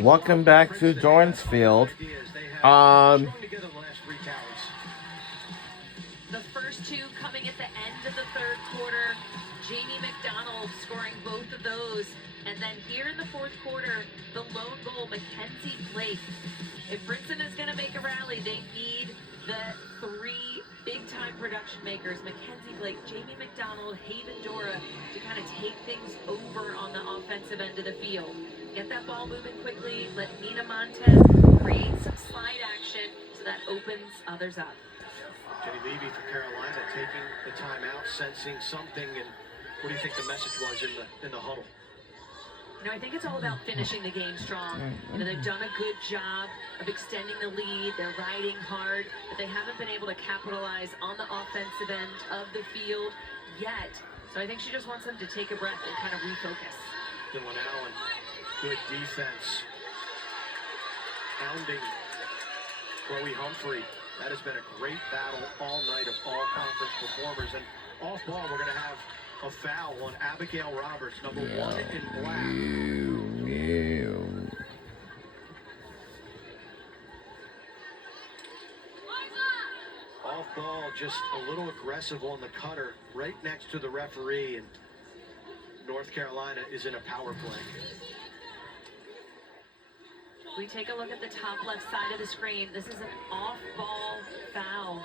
Welcome back to Dorrance Field. The first two coming at the end of the third quarter. Jamie McDonald scoring both of those. And then here in the fourth quarter, the lone goal, Mackenzie Blake. If Princeton is going to make a rally, they need the three big-time production makers, Mackenzie Blake, Jamie McDonald, Haven Dora, to kind of take things over on the offensive end of the field. Get that ball moving quickly, let Nina Montez create some slide action so that opens others up. Jenny Levy for Carolina taking the timeout, sensing something, and what do you think the message was in the huddle? You know, I think it's all about finishing the game strong. You know, they've done a good job of extending the lead. They're riding hard, but they haven't been able to capitalize on the offensive end of the field yet. So I think she just wants them to take a breath and kind of refocus. Dylan Allen, good defense. Pounding Chloe Humphrey. That has been a great battle all night of all conference performers. And off ball, we're going to have a foul on Abigail Roberts, number 1 in black. Off ball, just a little aggressive on the cutter, right next to the referee, and North Carolina is in a power play. We take a look at the top left side of the screen. This is an off-ball foul.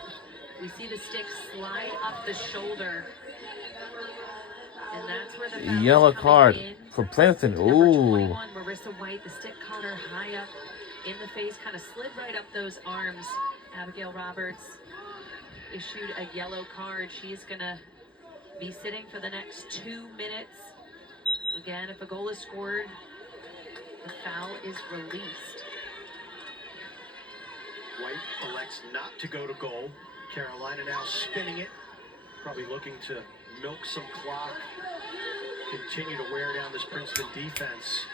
We see the stick slide up the shoulder. And that's where the foul yellow card for Princeton. Ooh. 21, Marissa White, the stick caught her high up in the face, kind of slid right up those arms. Abigail Roberts issued a yellow card. She's going to be sitting for the next 2 minutes. Again, if a goal is scored, the foul is released. White elects not to go to goal. Carolina now spinning it, probably looking to milk some clock, continue to wear down this Princeton defense.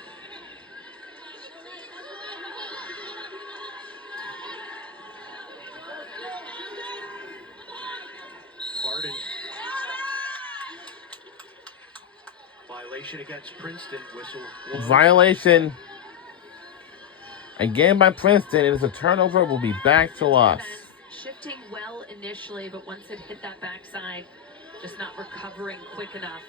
Harden. Violation against Princeton, whistle. Violation again by Princeton. It is a turnover. Will be back to us. Shifting well initially, but once it hit that backside, just not recovering quick enough.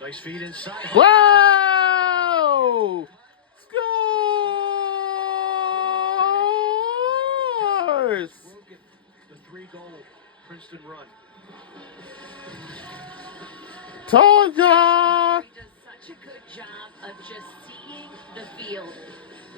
Nice feed inside. Whoa! Scores! The 3-goal Princeton run. Told ya! He does such a good job of just seeing the field.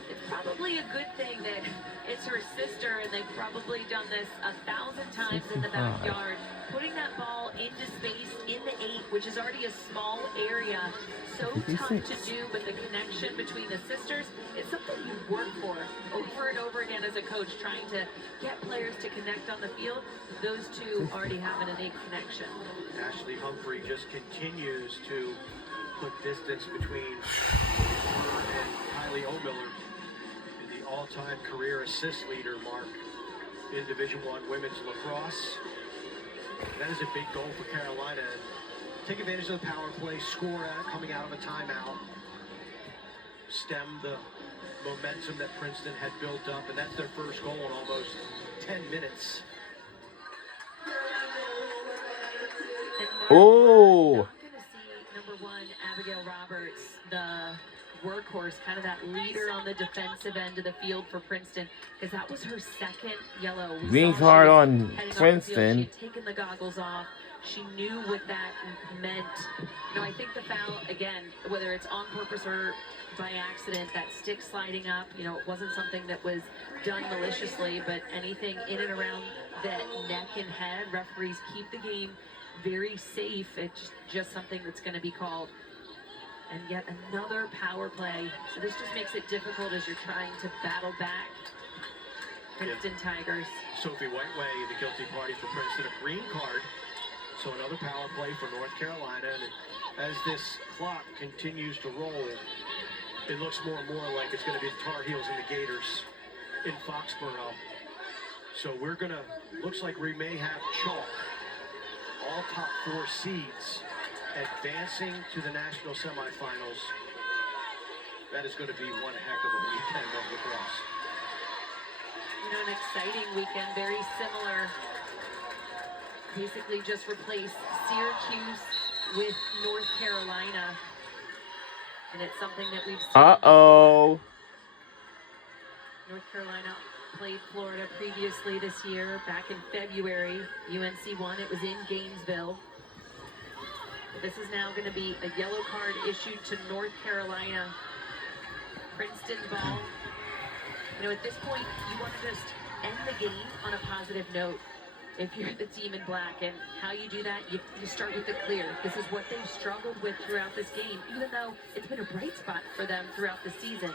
It's probably a good thing that it's her sister, and they've probably done this 1,000 times in the backyard. Putting that ball into space in the 8, which is already a small area, so tough to do, but the connection between the sisters, it's something you work for over and over again as a coach, trying to get players to connect on the field. Those two already have an innate connection. Ashley Humphrey just continues to put distance between her and Kylie O'Miller in the all-time career assist leader mark in Division I women's lacrosse. That is a big goal for Carolina. Take advantage of the power play, score coming out of a timeout, stem the momentum that Princeton had built up, and that's their first goal in almost 10 minutes. Oh! I'm going to see, number 1, Abigail Roberts, the workhorse, kind of that leader on the defensive end of the field for Princeton, because that was her second yellow. Green card on Princeton. She had taken the goggles off. She knew what that meant. No, I think the foul, again, whether it's on purpose or by accident, that stick sliding up, you know, it wasn't something that was done maliciously, but anything in and around that neck and head, referees keep the game very safe. It's just something that's going to be called. And yet another power play. So this just makes it difficult as you're trying to battle back. Princeton Tigers. Sophie Whiteway, the guilty party for Princeton, a green card. So another power play for North Carolina. And as this clock continues to roll, it looks more and more like it's going to be the Tar Heels and the Gators in Foxborough. So we're going to, looks like we may have chalk. All top 4 seeds advancing to the national semifinals. That is going to be one heck of a weekend of lacrosse. You know, an exciting weekend, very similar. Basically just replace Syracuse with North Carolina. And it's something that we've seen. Uh-oh. North Carolina played Florida previously this year, back in February. UNC won. It was in Gainesville. But this is now going to be a yellow card issued to North Carolina. Princeton ball. You know, at this point, you want to just end the game on a positive note. If you're the team in black, and how you do that, you start with the clear. This is what they've struggled with throughout this game, even though it's been a bright spot for them throughout the season.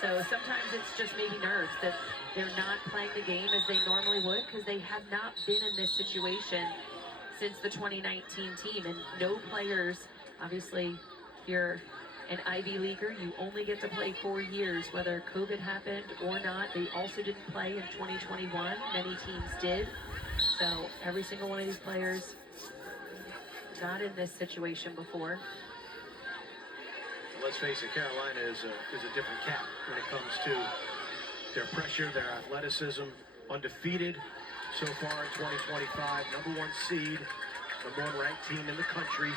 So sometimes it's just maybe nerves that they're not playing the game as they normally would, because they have not been in this situation since the 2019 team. And no players, obviously, if you're an Ivy Leaguer, you only get to play 4 years, whether COVID happened or not. They also didn't play in 2021. Many teams did. So every single one of these players not in this situation before. Let's face it, Carolina is a different cat when it comes to their pressure, their athleticism. Undefeated so far in 2025, #1 seed, #1 ranked team in the country.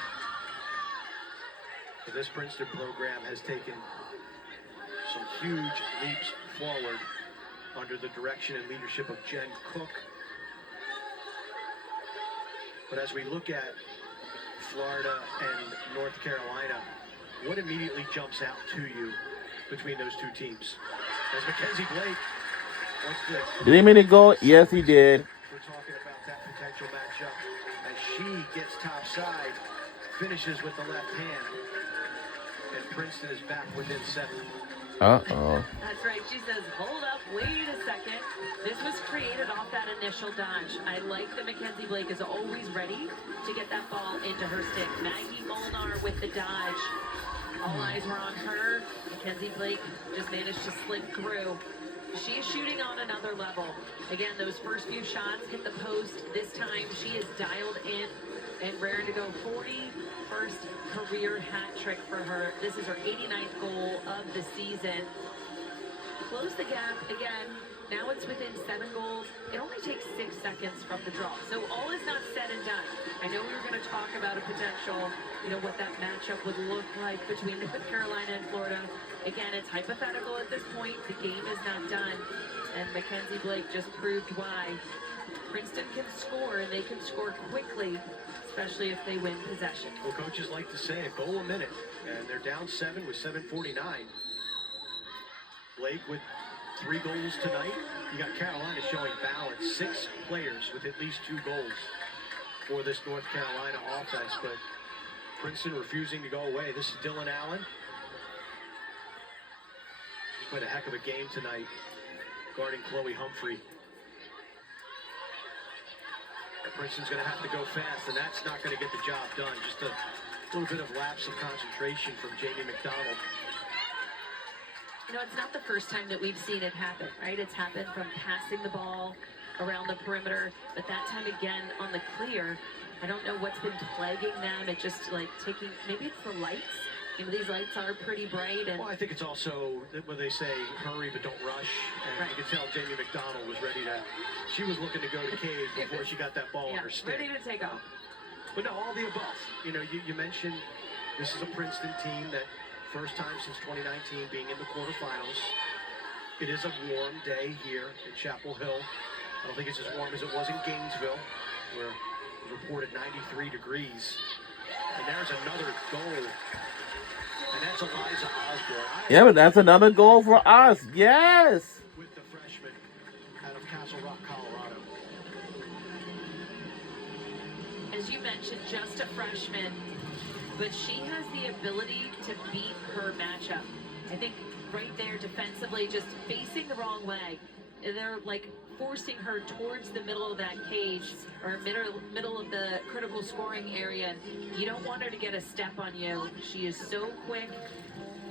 So this Princeton program has taken some huge leaps forward under the direction and leadership of Jen Cook. But as we look at Florida and North Carolina, what immediately jumps out to you between those two teams? As Mackenzie Blake wants to... Did he mean to go? Yes, he did. We're talking about that potential matchup as she gets topside, finishes with the left hand, and Princeton is back within 7. Uh-oh. That's right. She says, hold up, wait a second. This was created off that initial dodge. I like that Mackenzie Blake is always ready to get that ball into her stick. Maggie Molinar with the dodge. All eyes were on her. Mackenzie Blake just managed to slip through. She is shooting on another level. Again, those first few shots hit the post. This time she is dialed in and raring to go. 41st career hat trick for her. This is her 89th goal of the season. Close the gap again. Now it's within 7 goals. It only takes 6 seconds from the draw. So all is not said and done. I know we were going to talk about a potential, what that matchup would look like between North Carolina and Florida. Again, it's hypothetical at this point. The game is not done. And Mackenzie Blake just proved why. Princeton can score, and they can score quickly, especially if they win possession. Well, coaches like to say a goal a minute, and they're down 7 with 7:49. Blake with 3 goals tonight. You got Carolina showing balance. 6 players with at least 2 goals for this North Carolina offense, but Princeton refusing to go away. This is Dylan Allen. He's played a heck of a game tonight, guarding Chloe Humphrey. Princeton's going to have to go fast, and that's not going to get the job done. Just a little bit of lapse of concentration from Jamie McDonald. It's not the first time that we've seen it happen, right? It's happened from passing the ball around the perimeter, but that time again on the clear, I don't know what's been plaguing them. It just taking, maybe it's the lights. These lights are pretty bright. And well, I think it's also when they say hurry but don't rush. And right. You can tell Jamie McDonald was ready to, she was looking to go to cave before she got that ball on her stick. Ready to take off. But no, all the above. You mentioned this is a Princeton team that first time since 2019 being in the quarterfinals. It is a warm day here in Chapel Hill. I don't think it's as warm as it was in Gainesville, where it was reported 93 degrees. And there's another goal. And that's Eliza Osborne. Yeah, but that's another goal for us. Yes. With the freshman out of Castle Rock, Colorado. As you mentioned, just a freshman, but she has the ability to beat her matchup. I think right there defensively, just facing the wrong way. They're forcing her towards the middle of that cage, or middle of the critical scoring area. You don't want her to get a step on you. She is so quick,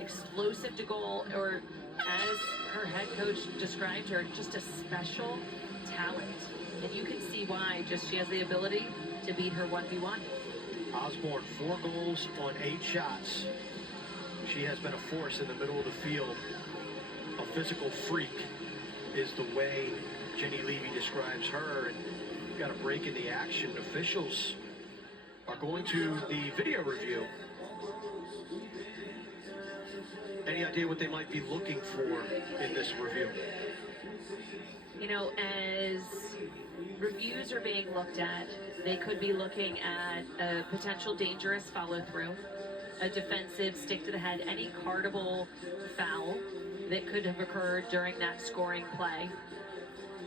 explosive to goal, or as her head coach described her, just a special talent. And you can see why. Just she has the ability to beat her 1v1. Osborne, 4 goals on 8 shots. She has been a force in the middle of the field. A physical freak is the way Jenny Levy describes her. And we've got a break in the action. Officials are going to the video review. Any idea what they might be looking for in this review? You know, as reviews are being looked at, they could be looking at a potential dangerous follow-through, a defensive stick to the head, any cardable foul that could have occurred during that scoring play.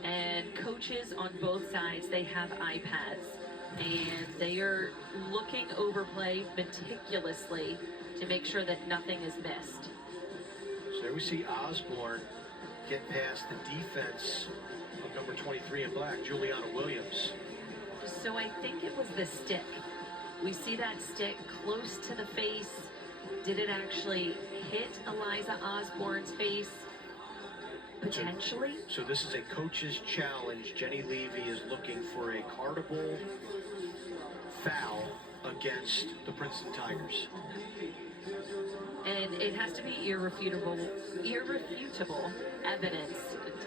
And coaches on both sides, they have iPads, and they are looking over play meticulously to make sure that nothing is missed. So there we see Osborne get past the defense of number 23 in black, Juliana Williams. So I think it was the stick. We see that stick close to the face. Did it actually hit Eliza Osborne's face? Potentially. So this is a coach's challenge. Jenny Levy is looking for a cardable foul against the Princeton Tigers. And it has to be irrefutable evidence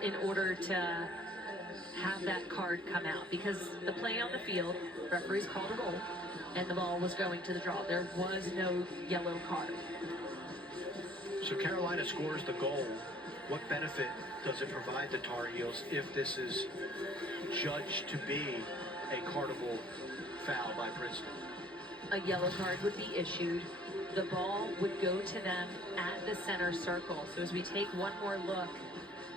in order to have that card come out, because the play on the field, referees called a goal, and the ball was going to the draw. There was no yellow card. So Carolina scores the goal. What benefit does it provide the Tar Heels if this is judged to be a cardable foul by Princeton? A yellow card would be issued. The ball would go to them at the center circle. So as we take one more look,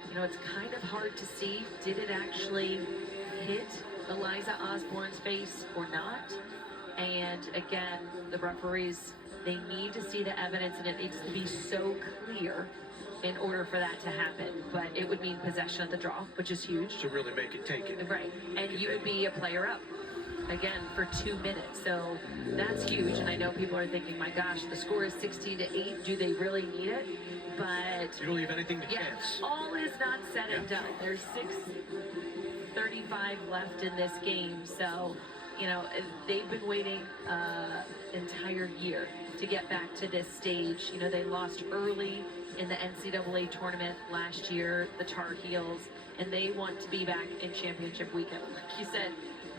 you know, it's kind of hard to see, did it actually hit Eliza Osborne's face or not? And again, the referees, they need to see the evidence, and it needs to be so clear in order for that to happen. But it would mean possession at the draw, which is huge. To really make it take it. Right, and you would be a player up, again, for 2 minutes. So that's huge, and I know people are thinking, my gosh, the score is 16-8. Do they really need it? But you don't leave anything to chance. All is not said and done. There's 6:35 left in this game, so you know they've been waiting entire year to get back to this stage. You know, they lost early in the NCAA tournament last year, the Tar Heels, and they want to be back in championship weekend. Like you said,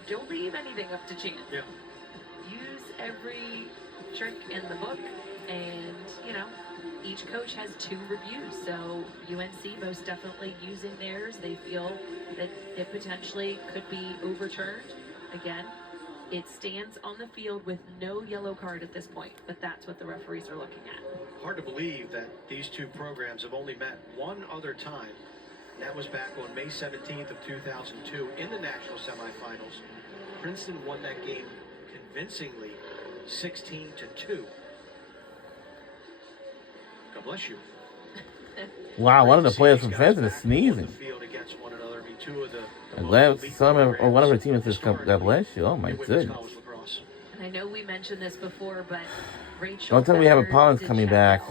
don't leave anything up to chance. Yeah. Use every trick in the book, and you know, each coach has 2 reviews, so UNC most definitely using theirs. They feel that it potentially could be overturned. Again, it stands on the field with no yellow card at this point, but that's what the referees are looking at. Hard to believe that these 2 programs have only met one other time. And that was back on May 17th of 2002 in the national semifinals. Princeton won that game convincingly, 16-2. God bless you. Wow, one of the players from Princeton is sneezing. I'm glad one of her teammates just come. God bless you. Oh my goodness. And I know we mentioned this before, but Rachel. Don't tell me we have opponents coming back.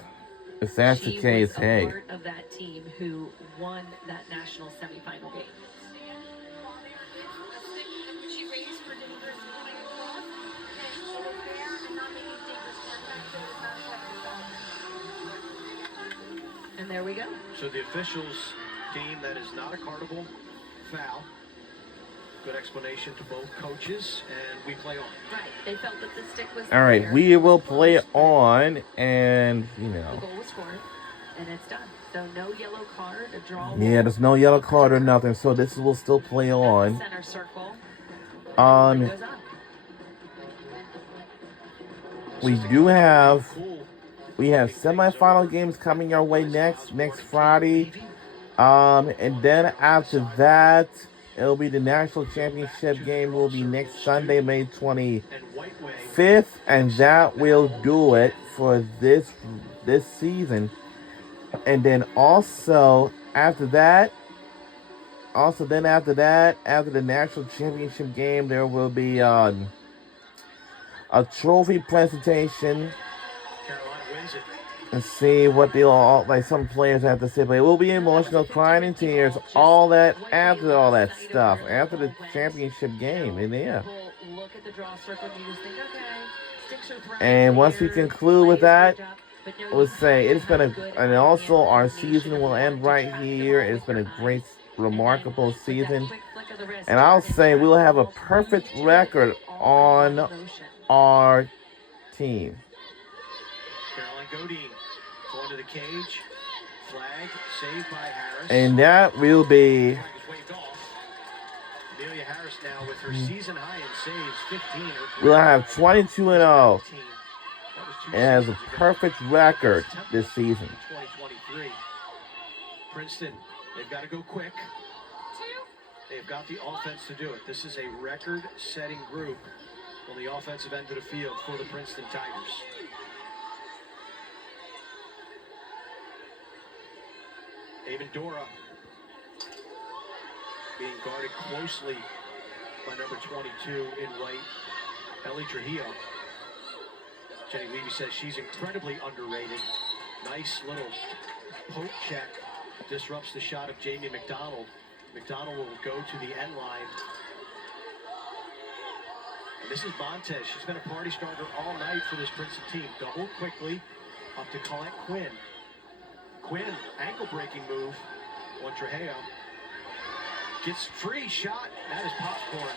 If that's the case, hey. She was a part of that team who won that national semifinal game. And there we go. So the officials deem that is not a cardable foul. Good explanation to both coaches, and we play on. Right. They felt that the stick was. All right, we will play on, and you know. The goal was scored, and it's done. So no yellow card, a draw. Yeah, there's no yellow card or nothing, so this will still play on. Center circle. We do have. We have semifinal games coming our way next Friday. And then after that, it'll be the national championship game will be next Sunday, May 25th. And that will do it for this season. And then also after that, after the national championship game, there will be a trophy presentation. And see what they all, like some players have to say, but it will be emotional, crying in tears, all that, after all that stuff, after the championship game, and yeah. Look at the draw circle and you just think, okay, And once we conclude with that, let's say it's been and also our season will end right here. It's been a great, remarkable season. And I'll say we'll have a perfect record on our team. Caroline Godin going to the cage. Flag saved by Harris. And that will be. Flag is waved off. Amelia Harris now with her season high in saves, 15. We'll have 22-0. It has a perfect record this season. 2023. Princeton, they've got to go quick. They've got the offense to do it. This is a record-setting group on the offensive end of the field for the Princeton Tigers. Avendora being guarded closely by number 22 in white, Ellie Trujillo. Jenny Levy says she's incredibly underrated. Nice little poke check. Disrupts the shot of Jamie McDonald. McDonald will go to the end line. And this is Montez. She's been a party starter all night for this Princeton team. Double quickly up to Colette Quinn. Quinn, ankle-breaking move on Trujillo. Gets free shot. That is popcorn.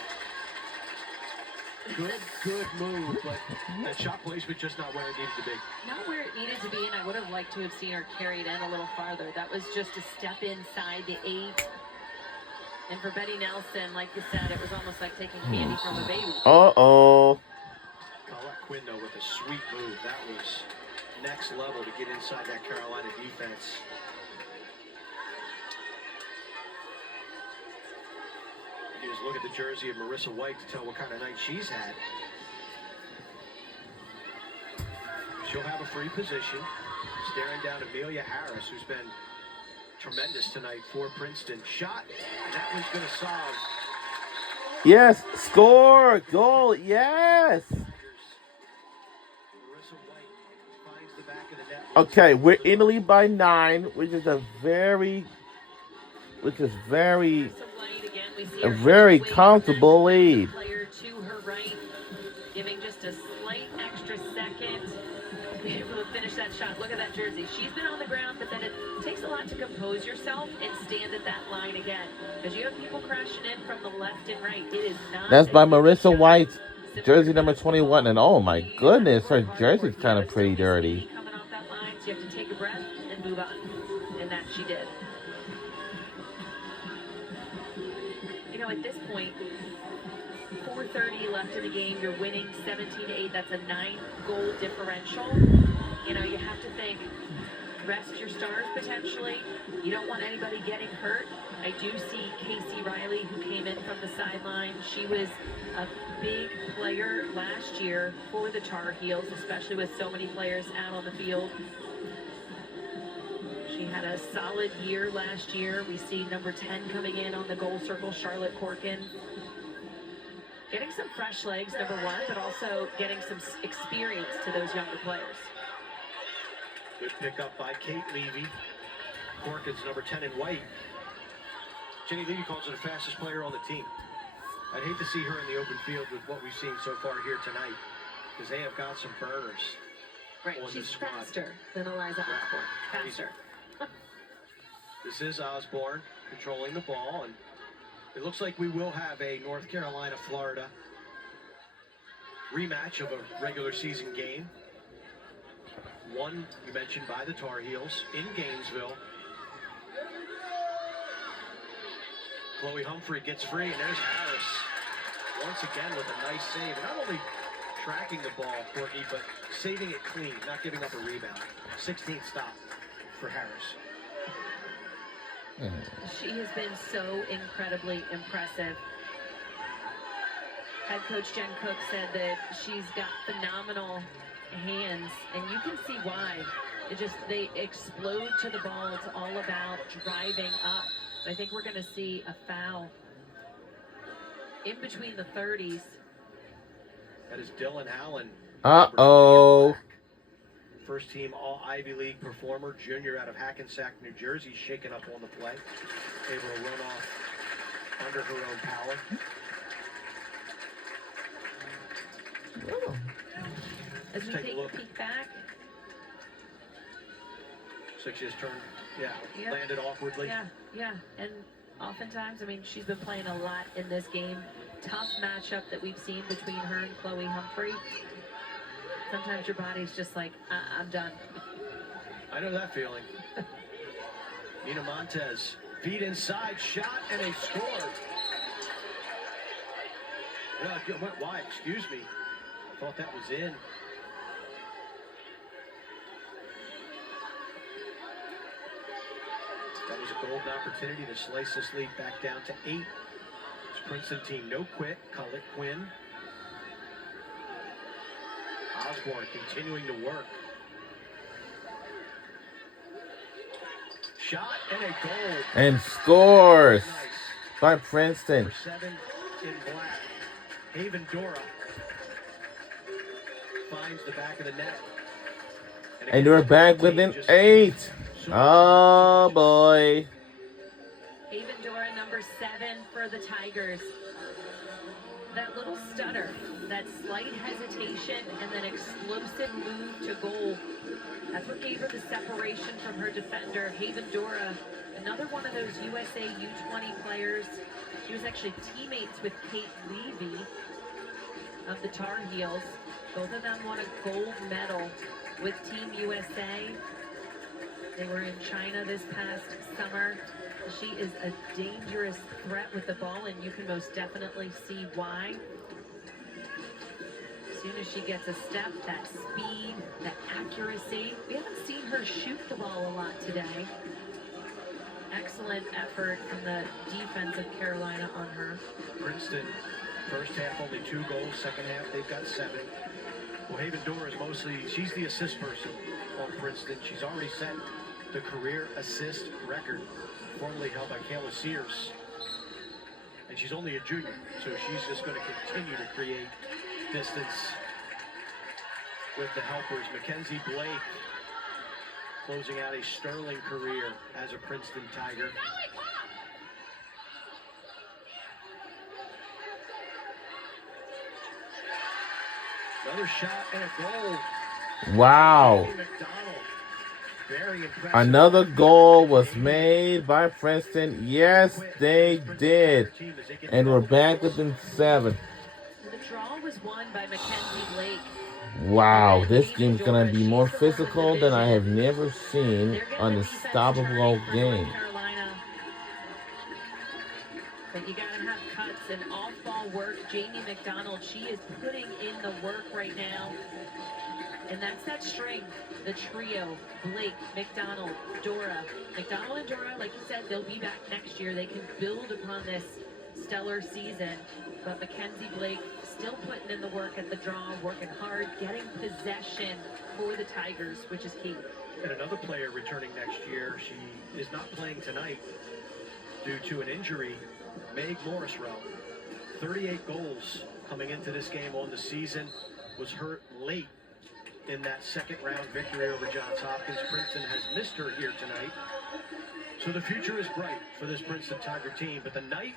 Good move, but that shot placement just not where it needed to be. Not where it needed to be, and I would have liked to have seen her carry it in a little farther. That was just a step inside the 8. And for Betty Nelson, like you said, it was almost like taking candy from a baby. Uh-oh. Colette Quinn, though, with a sweet move. That was next level to get inside that Carolina defense. You just look at the jersey of Marissa White to tell what kind of night she's had. She'll have a free position, staring down Amelia Harris, who's been tremendous tonight for Princeton. Shot, and that one's going to solve. Yes, score, goal, yes. Okay, we're in the lead by 9, which is a very comfortable lead. Player to her right, giving just a slight extra second to be able to finish that shot. Look at that jersey. She's been on the ground, but then it takes a lot to compose yourself and stand at that line again. Because you have people crashing in from the left and right. It is not. That's by Marissa White, jersey number 21. And oh my goodness, her jersey's kind of pretty dirty. Coming off that line, so you have to take a breath and move on. And that she did. You know, at this point, 4:30 left in the game. You're winning 17-8. That's a 9-goal differential. You know, you have to think, rest your stars potentially. You don't want anybody getting hurt. I do see Casey Riley, who came in from the sideline. She was a big player last year for the Tar Heels, especially with so many players out on the field. She had a solid year last year. We see number 10 coming in on the goal circle, Charlotte Corkin. Getting some fresh legs, number 1, but also getting some experience to those younger players. Good pickup by Kate Levy. Corkin's number 10 in white. Jenny Levy calls her the fastest player on the team. I'd hate to see her in the open field with what we've seen so far here tonight, because they have got some burners. Right, she's faster than Eliza Osborne. Faster. This is Osborne controlling the ball, and it looks like we will have a North Carolina-Florida rematch of a regular season game. One, you mentioned, by the Tar Heels in Gainesville. Chloe Humphrey gets free, and there's Harris once again with a nice save. Not only tracking the ball, Courtney, but saving it clean, not giving up a rebound. 16th stop for Harris. She has been so incredibly impressive. Head coach Jen Cook said that she's got phenomenal hands, and you can see why. They explode to the ball. It's all about driving up. But I think we're going to see a foul in between the 30s. That is Dylan Allen. Uh-oh. First team All-Ivy League performer, junior out of Hackensack, New Jersey, shaken up on the play. Able to run off under her own power. As we Let's take a look. peek back. Looks like she just turned, Yeah. landed awkwardly. Yeah. And oftentimes, I mean, she's been playing a lot in this game. Tough matchup that we've seen between her and Chloe Humphrey. Sometimes your body's just like, I'm done. I know that feeling. Nina Montez, feet inside, shot, and a score. Yeah, it went wide, excuse me. Thought that was in. That was a golden opportunity to slice this lead back down to 8. This Princeton team, no quit. Collette Quinn. Osborne continuing to work. Shot and a goal. And scores Nice. by Princeton. Number 7 in black. Haven Dora finds the back of the net. And we're back within 8. Oh, boy. Haven Dora, number 7 for the Tigers. That little stutter, that slight hesitation, and then explosive move to goal. That's what gave her the separation from her defender. Haven Dora, another one of those USA U20 players. She was actually teammates with Kate Levy of the Tar Heels. Both of them won a gold medal with Team USA. They were in China this past summer. She is a dangerous threat with the ball, and you can most definitely see why. As soon as she gets a step, that speed, that accuracy. We haven't seen her shoot the ball a lot today. Excellent effort from the defense of Carolina on her. Princeton, first half only 2 goals, second half they've got 7. Well, Haven Dora is mostly, she's the assist person on Princeton. She's already set the career assist record, formerly held by Kayla Sears. And she's only a junior, so she's just going to continue to create distance with the helpers. Mackenzie Blake closing out a sterling career as a Princeton Tiger. Another shot and a goal. Wow. Very impressive. Another goal was made by Princeton. Yes, they did. And we're back within 7. The draw was won by Mackenzie Blake. Wow, this game's going to be more physical than I have never seen an unstoppable game. But you gotta have cuts and off-ball work. Jamie McDonald, she is putting in the work right now. And that's that string, the trio, Blake, McDonald, Dora. McDonald and Dora, like you said, they'll be back next year. They can build upon this stellar season. But Mackenzie Blake still putting in the work at the draw, working hard, getting possession for the Tigers, which is key. And another player returning next year, she is not playing tonight due to an injury. Meg Morrisrow, 38 goals coming into this game on the season, was hurt late in that second round victory over Johns Hopkins. Princeton has missed her here tonight. So the future is bright for this Princeton Tiger team, but the night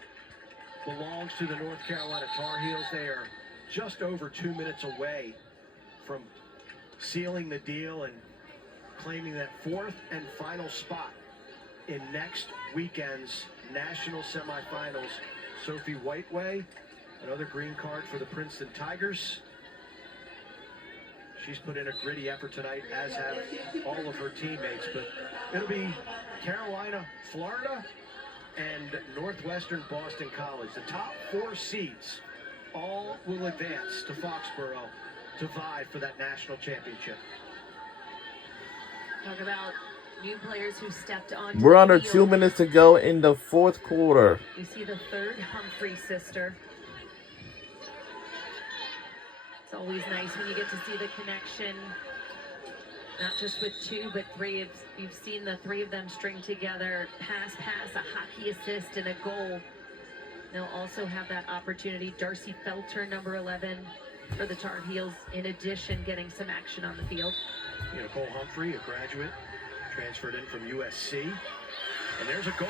belongs to the North Carolina Tar Heels. They are just over 2 minutes away from sealing the deal and claiming that 4th and final spot in next weekend's national semifinals. Sophie Whiteway, another green card for the Princeton Tigers. She's put in a gritty effort tonight, as have all of her teammates. But it'll be Carolina, Florida, and Northwestern Boston College. The top 4 seeds all will advance to Foxborough to vie for that national championship. Talk about new players who stepped on. We're under 2 minutes to go in the 4th quarter. You see the third Humphrey sister. It's always nice when you get to see the connection, not just with 2, but 3. You've seen the 3 of them string together, pass, a hockey assist, and a goal. They'll also have that opportunity. Darcy Felter, number 11, for the Tar Heels, in addition, getting some action on the field. Nicole Humphrey, a graduate, transferred in from USC. And there's a goal.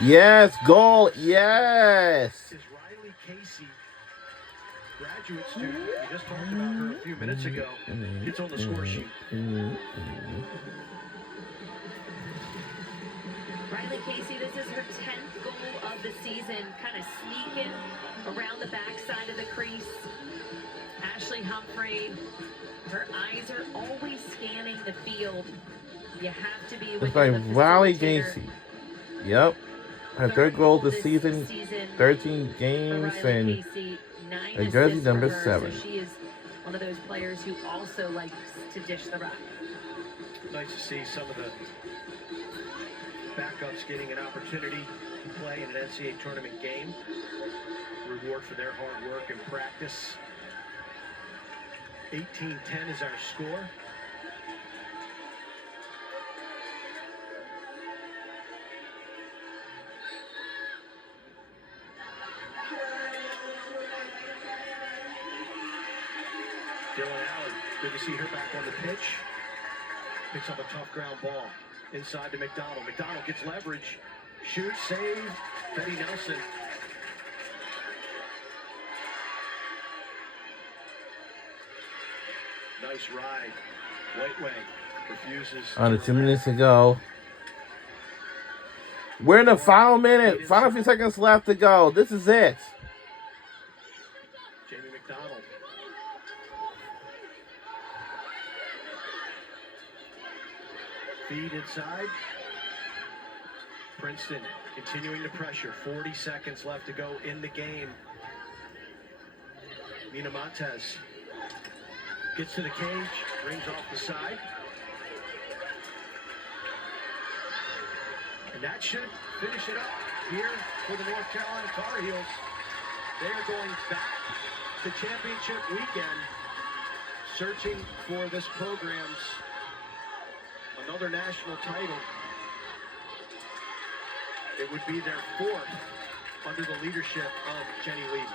Yes, goal, yes. Is Riley Casey graduate student we just talked about her a few minutes ago gets on the score sheet. Riley Casey, this is her 10th goal of the season, kind of sneaking around the backside of the crease. Ashley Humphrey, her eyes are always scanning the field. You have to be with by Riley Casey. Yep. Her third goal this season, 13 games, and a jersey number 7. So she is one of those players who also likes to dish the rock. Nice to see some of the backups getting an opportunity to play in an NCAA tournament game. Reward for their hard work and practice. 18-10 is our score. Dylan Allen, good to see her back on the pitch. Picks up a tough ground ball inside to McDonald. McDonald gets leverage. Shoots, save. Betty Nelson. Nice ride. Whiteway refuses. Under 2 minutes to go. We're in the final minute. Final few seconds left to go. This is it. Jamie McDonald. Feed inside. Princeton continuing to pressure. 40 seconds left to go in the game. Nina Montez gets to the cage, brings off the side. And that should finish it up here for the North Carolina Tar Heels. They are going back to championship weekend, searching for this program's another national title. It would be their 4th under the leadership of Jenny Levy.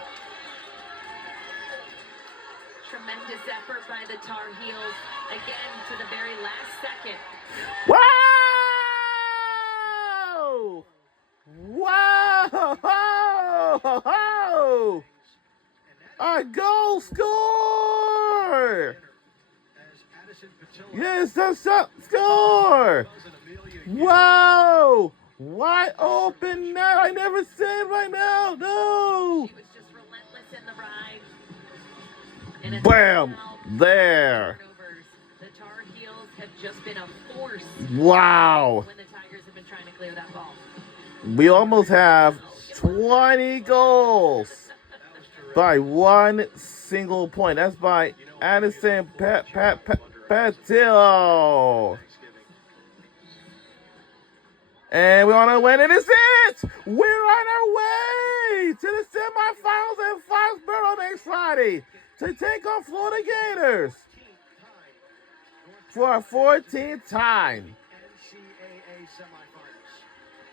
Tremendous effort by the Tar Heels, again to the very last second. Whoa! Whoa! A goal score! Yes, that's a score! Whoa! Wide open net! I never said right now! No! She was just relentless in the ride. And Bam! There! The Tar Heels have just been a force. Wow! When the Tigers have been trying to clear that ball. We almost have 20 goals by one single point. That's by Addison Patillo. And we want to win, and it's it! We're on our way to the semifinals in Foxborough next Friday to take on Florida Gators for a 14th time.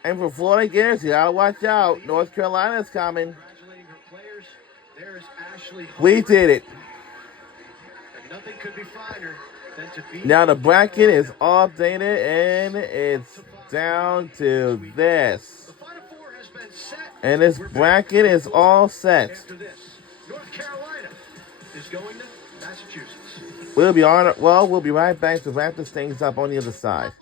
And for Florida Gators, you gotta watch out. North Carolina's coming. There's Ashley Humphrey. We did it. And nothing could be finer than to beat. Now the bracket is all updated, and it's down to this. The Final Four has been set. And this bracket is all set. After this, North Carolina is going to Massachusetts. We'll be right back to wrap this things up on the other side.